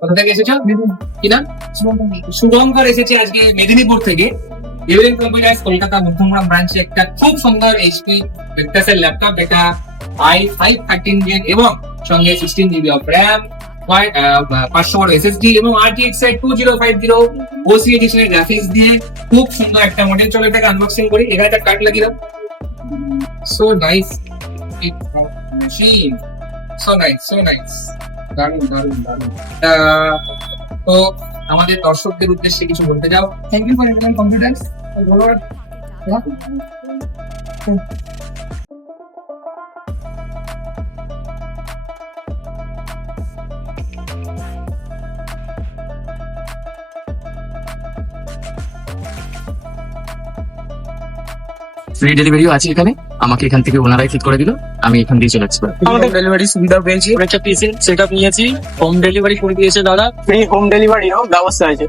কোথা থেকে এসেছো? কি নাম? শুভঙ্কর এসেছে আজকে মেদিনীপুর থেকে। ইউএন কম্পিউটার্স কলকাতা মধ্যমগ্রাম ব্রাঞ্চে একটা খুব সুন্দর এইচপি ভেক্টাসের ল্যাপটপ, এটা i5 13 জেন এবং সঙ্গে 16 GB of RAM, 500 watt SSD এবং RTX 2050 ওসি এডিশনের গ্রাফিক্স দিয়ে খুব সুন্দর একটা মডেল। চলে এটাকে আনবক্সিং করি। এখানে একটা কার্ড লাগিয়ে দাও। সো নাইস, সো নাইস, দারুণ দারুণ দারুণ। তো আমাদের দর্শকদের উদ্দেশ্যে কিছু বলতে যাও। Thank you for UN computers. ধন্যবাদ। ফ্রি ডেলিভারিও আছে এখানে, আমাকে এখান থেকে ওনারাই ঠিক করে দিল, আমি এখান দিয়ে চলে আসছি। আমাদের ডেলিভারি সুবিধা পেয়েছি, একটা পিসি সেটআপ নিয়েছি, হোম ডেলিভারি করে দিয়েছে দাদা। ফ্রি হোম ডেলিভারিও ব্যবস্থা আছে।